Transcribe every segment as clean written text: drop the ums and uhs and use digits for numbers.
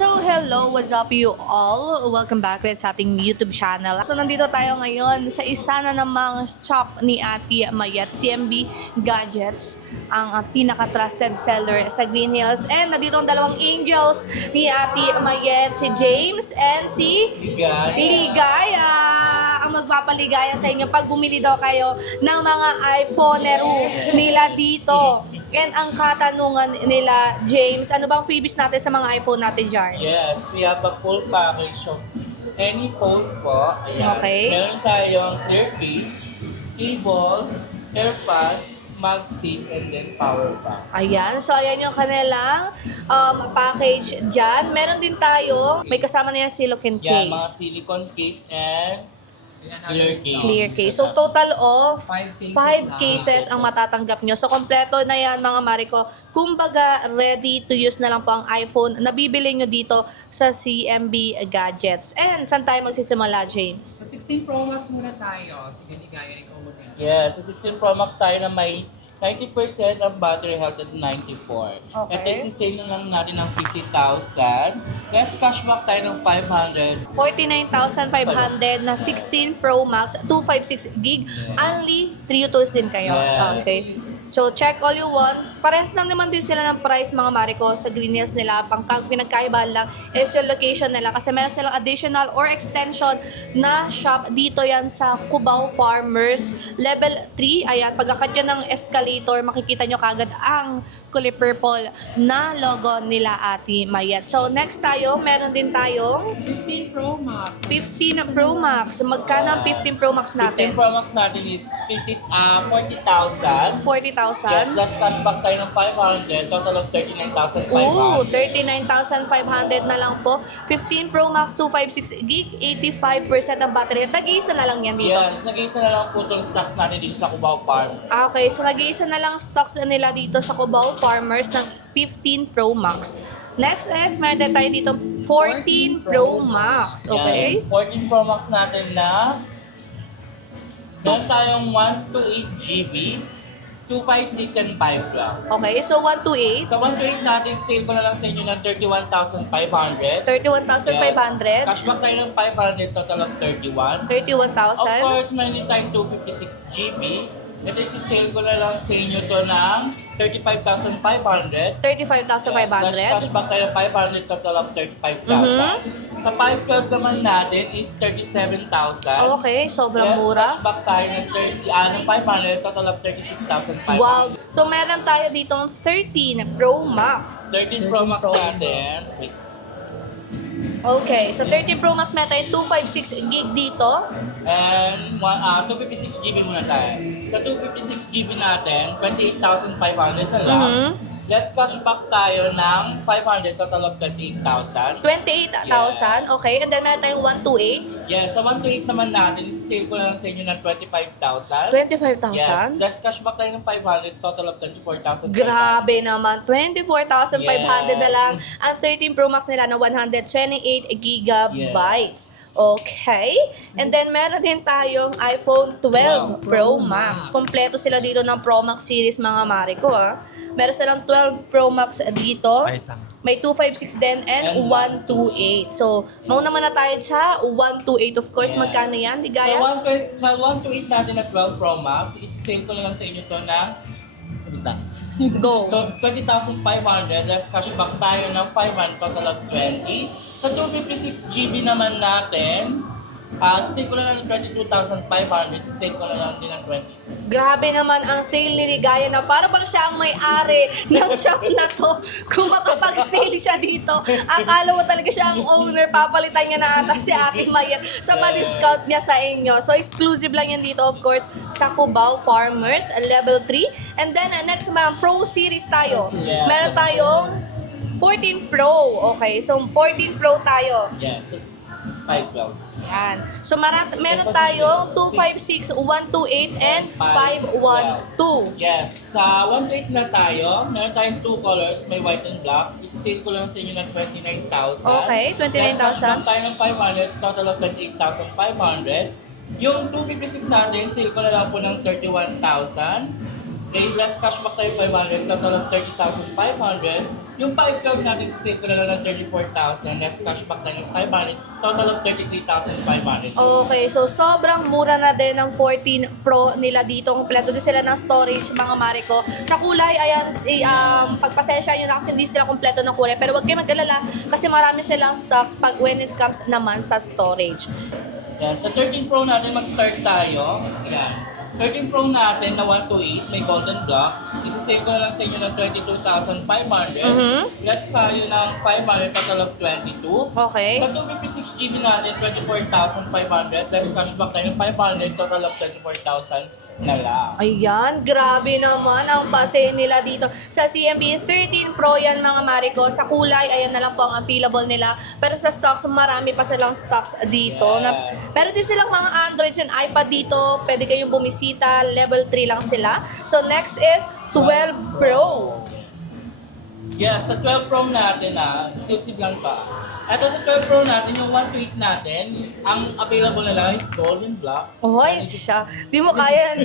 So, hello, what's up you all? Welcome back ulit sa ating YouTube channel. So, nandito tayo ngayon sa isa na namang shop ni Ate Mayet, CMB Gadgets, ang pinaka-trusted seller sa Green Hills. And nandito ang dalawang angels ni Ate Mayet, si James and si Ligaya. Ang magpapaligaya sa inyo pag bumili daw kayo ng mga iPhone nila dito. And ang katanungan nila, James, ano bang freebies natin sa mga iPhone natin dyan? Yes, we have a full package of any phone po. Ayan. Okay. Meron tayong earpiece, cable, AirPods, MagSafe, and then power bank. Ayan, so ayan yung kanilang package dyan. Meron din tayo, may kasama na yan silicone Yan, mga case. silicone case and clear case. Clear case. So, total of 5 5 cases ang matatanggap nyo. So, kompleto na yan mga Mariko. Kumbaga, ready to use na lang po ang iPhone na bibili nyo dito sa CMB Gadgets. And, saan tayo magsisimula, James? Sa 16 Pro Max muna tayo. Sige, Ligaya, ikaw mag-end. Yes, sa 16 Pro Max tayo na may 90% ang battery health at 94. Okay. At isi-sale na lang natin ng 50,000. Plus cashback tayo ng 500. 49,500 na 16 Pro Max, 256 gig, only 3 tools din kayo. Yes. Okay. So, check all you want. Parehas lang naman din sila ng price mga Mariko sa Green Hills nila. Pinagkaibahan lang is yung location nila kasi meron silang additional or extension na shop dito yan sa Cubao Farmers Level 3. Ayan, pagkakat yun ng escalator, makikita nyo kagad ang kulay purple na logo nila Ate Mayet. So, next tayo, meron din tayong 15 Pro Max. 15 na Pro Max. Magkano ang 15 Pro Max 15 natin? Pro Max natin is 40,000. 40,000. Yes, plus cashback tayo ng 500, total of 39,500. Ooh, 39,500 na lang po. 15 Pro Max 256 gig, 85% ang battery. Nag-iisa na lang yan dito. Yes, nag-iisa na lang po itong stocks natin dito sa Cubao Farm. Okay, so nag-iisa na lang stocks nila dito sa Cubao Farmers ng 15 Pro Max. Next is, meron din tayo dito 14 Pro Max. Okay? Yan, 14 Pro Max natin na meron tayong 128 GB, 256 and 5 lang. Okay, so 128, Sa 128 natin, sale ko na lang sa inyo ng 31,500. 31,500, Cashback tayo ng 500, total of 31. 31,000. Of course, meron din tayong 256 GB. Ito yung sale ko na lang sa inyo to ng 35,500. 35,500. Yes, cashback tayo ng 500, total of 35,000. Sa 512 naman natin is 37,000. Okay, sobrang Yes, mura. cashback tayo ng 500, total of 36,500. Wow. So, meron tayo ditong 13 Pro Max. 13 Pro Max natin. Wait. Okay, so 13 Pro Max meron tayo 256 gig dito. And 256 GB muna tayo. Sa 256 GB natin, 28,500 na lang. Let's cashback tayo ng 500, total of 28,000. 28,000, okay. And then meron tayong 128. Yes, sa 128 naman natin, sale ko na lang sa inyo ng 25,000. 25,000? Yes, let's cashback tayo ng 500, total of 24,000. Grabe naman. 24,500 Yes. na lang. Ang 13 Pro Max nila na 128 gigabytes. Okay. And then meron din tayong iPhone 12 Pro Max. Kompleto sila dito ng Pro Max series mga Mariko. Meron silang 12 Pro Max dito. May 256 din and 128. So, mauna muna tayo sa 128. Of course, Yes. magkano yan? Ligaya? Sa 128 natin na 12 Pro Max, isi-sale ko na lang sa inyo to ng Go. 20,500, less cashback tayo ng 500, total of 20. Sa 256 GB naman natin, sale ko na lang ng 22,500, sale ko na lang din ng 20. Grabe naman ang sale ni Ligaya na para bang siya ang may-ari ng shop na to. Kung makapag-sale siya dito, akala mo talaga siya ang owner, papalitan niya na ata si Ate Mayet sa ma-discount niya sa inyo. So, exclusive lang yan dito, of course, sa Cubao Farmers, level 3. And then, next naman, Pro Series tayo. Yeah. Meron tayong 14 Pro. Okay, so 14 Pro tayo. Yes, 512. Yan. So, meron tayong 256, 128, and 512. Yes, sa 128 na tayo, meron tayong 2 colors, may white and black. Isi-sale ko lang sa inyo ng 29,000. Okay, 29,000. Yes, cashback tayo ng 500, total of 28,500. Yung 256 natin, sale ko na lang po ng 31,000. Okay, less cashback tayo 500, total of 30,500. Yung 512 natin sa sale ko na lang ng 34,000, less cashback tayo ng 500, total of 33,500. Okay, so sobrang mura na din ng 14 Pro nila dito. Kompleto din sila ng storage, mga Marico. Sa kulay, ayan, pagpasensya nyo na kasi hindi sila kompleto ng kulay. Pero huwag kayo mag-alala kasi marami silang stocks pag when it comes naman sa storage. Yan, sa 13 Pro natin mag-start tayo. Yan. 13 Pro natin na 128, may golden block. Isa-save ko na lang sa inyo ng 22,500. Less tayo ng 500, total of 22. Okay. Sa 256GB natin, 24,500. Less cashback tayo ng 500, total of 24,000 na lang. Ayan, grabe naman ang pase nila dito. Sa CMB 13 Pro yan, mga Marico. Sa kulay, ayan na lang po ang available nila. Pero sa stocks, marami pa silang stocks dito. Yes. Pero din silang mga Androids and iPad dito. Pwede kayong bumisita. Level 3 lang sila. So next is 12 Pro. Yeah, sa 12 Pro natin, exclusive lang pa. Ito sa 12 Pro natin, yung 128 natin, ang available na lang is golden block. Oy, siya. Di mo kaya.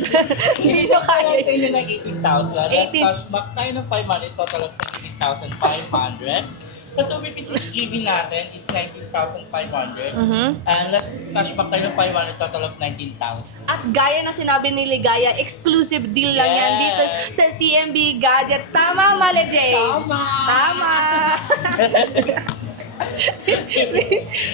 Hindi mo kaya. Sa inyo ng 18,000. Less 18. cashback tayo ng 500, total of 17,500. Sa 256GB natin is 19,500. And less cashback tayo ng 500, total of 19,000. At gaya na sinabi ni Ligaya, exclusive deal lang yan Yes. dito sa CMB Gadgets. Tama, Male James? Tama. Tama!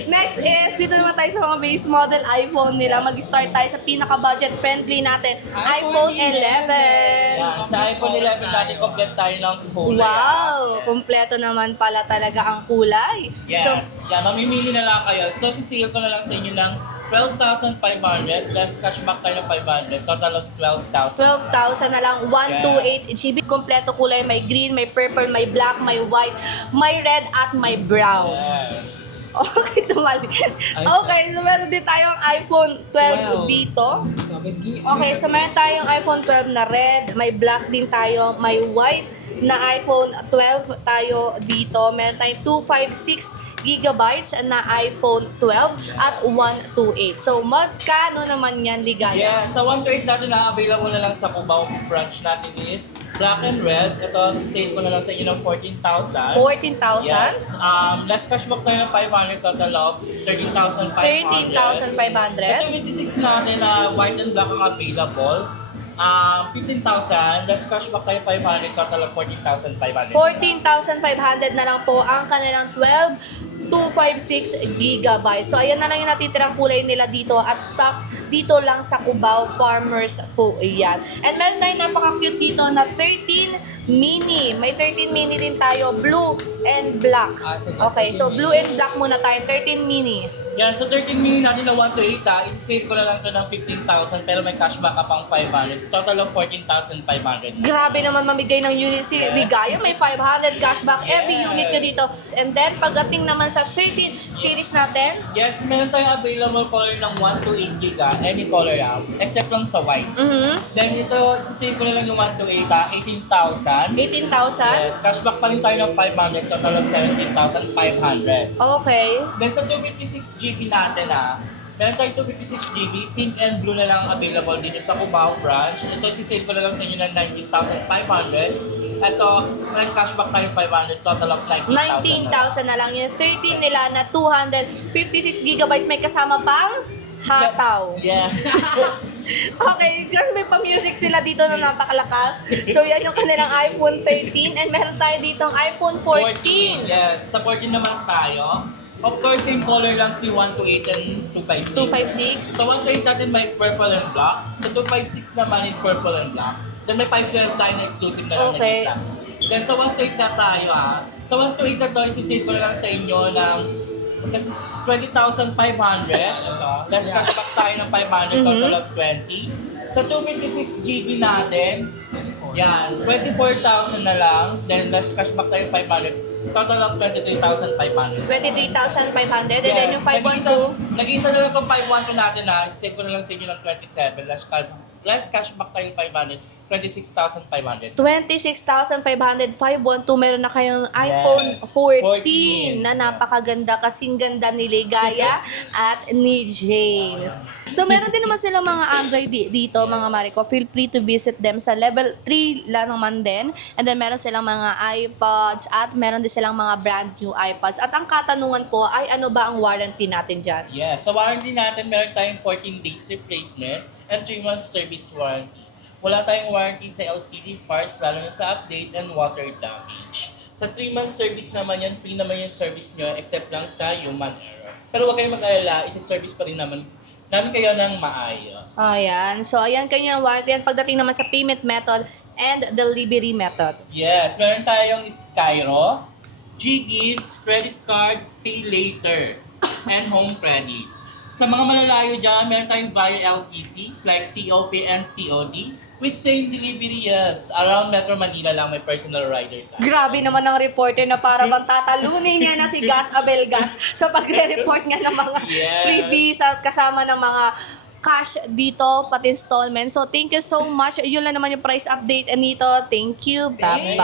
Next is, dito naman tayo sa mga base model iPhone nila. Mag-start tayo sa pinaka-budget friendly natin, iPhone 11. Yan, sa iPhone 11 natin, complete tayo ng kulay. Wow! Kompleto naman pala talaga ang kulay. Yes. So, Yan, mamimili na lang kayo. Ito, sisale ko na lang sa inyo ng 12,500 plus cashback tayo ng 500. Total of 12,000. 12,000 na lang, 128 GB. Kompleto kulay, may green, may purple, may black, may white, may red, at may brown. Yes. Okay, tumali. Okay, so meron din tayong iPhone 12 dito. Okay, so meron tayong iPhone 12 na red, may black din tayo, may white na iPhone 12 tayo dito. Meron tayong 256 gigabytes na iPhone 12 at 128. So, magkano naman yan, Ligaya? Yeah, sa 128 natin na available na lang sa Cubao branch natin is black and red. Ito, sale ko na lang sa inyo ng 14,000. 14,000? Yes. Less cashback tayo ng 500, total of 13,500. 13,500? Ito, 26 natin na white and black ang available. 15,000, less cashback tayo 500, total of 14,500. 14,500 na lang po ang kanilang 256 gigabytes. So, ayan na lang yung natitirang kulay nila dito at stocks dito lang sa Cubao Farmers po yan. And meron tayong napaka-cute dito na 13 mini. May 13 mini din tayo, blue and black. Okay, so blue and black muna tayo, 13 mini. Yan, so 13 mini natin na 128 isi-save ko na lang ito ng 15,000 pero may cashback ka pang 500. Total of 14,500. Grabe naman mamigay ng unit si Ligaya. May 500 cashback every Yes. unit nyo dito. And then, pagdating naman sa 13 series natin, Yes, meron tayong available color ng 1 to 8 giga, any color lang, except lang sa white. Then ito, isi-save ko na lang yung 1 to 8 18,000. 18,000. Yes, cashback pa rin tayo ng 500, total of 17,500. Okay. Then sa 256GB natin meron tayong 256GB, pink and blue na lang available dito sa Cubao branch. Ito, sisave ko na lang sa inyo ng 19,500. Ito, nag-cashback tayo 500, total of 19,000. 19,000 na lang. Yung 13 nila na 256 gigabytes may kasama pang hataw. Yeah. Okay, kasi may pa-music sila dito na napakalakas. So, yan yung kanilang iPhone 13. And meron tayo ditong iPhone 14. Yes, sa 14 naman tayo. Of course, same color lang si 128 and 256. 256. Sa 128 natin may purple and black. Sa 256 naman in purple and black. Then may 512 tayo na exclusive na lang Okay. na isa. Then sa 128 na tayo Sa 128 na to, isi-save ko na lang sa inyo ng 20,500. Ito. Less cashback tayo ng 500, total of 20. Sa 256GB natin, yan, 24,000 na lang. Then less cashback tayo 500. Total of 23,500. 23,500. And then yung 512. Nag-iisa na lang itong 512 natin Save ko na lang sa inyo ng 27. Less cashback tayo 500. 26,500. 26,500, 512, meron na kayong iPhone 14 na14. napakaganda, kasing ganda ni Ligaya at ni James. So meron din naman silang mga Android dito, mga Marico. Feel free to visit them sa level 3 lang naman din. And then meron silang mga iPods at meron din silang mga brand new iPods. At ang katanungan ko ay ano ba ang warranty natin dyan? Yes, sa warranty natin, meron tayong 14 days replacement and 3 months service warranty. Wala tayong warranty sa LCD parts, lalo na sa update and water damage. Sa 3 months service naman yan, free naman yung service nyo except lang sa human error. Pero huwag kayong mag-alala, isa-service pa rin namin kayo ng maayos. Ayan. So ayan kanyang warranty. And pagdating naman sa payment method and delivery method. Yes, meron tayong Skyro, G-Gives, credit cards, pay later, and home credit. Sa mga malalayo dyan, meron tayong via LPC, like COP and COD, with same delivery, yes. Around Metro Manila lang may personal rider tayo. Grabe naman ang reporter na para bang tatalunin niya na si Gas Abel Gas sa pagre-report nga ng mga Yes. freebies at kasama ng mga cash dito, pati installment. So thank you so much. Yun lang naman yung price update, Anito. Thank you. Bye-bye.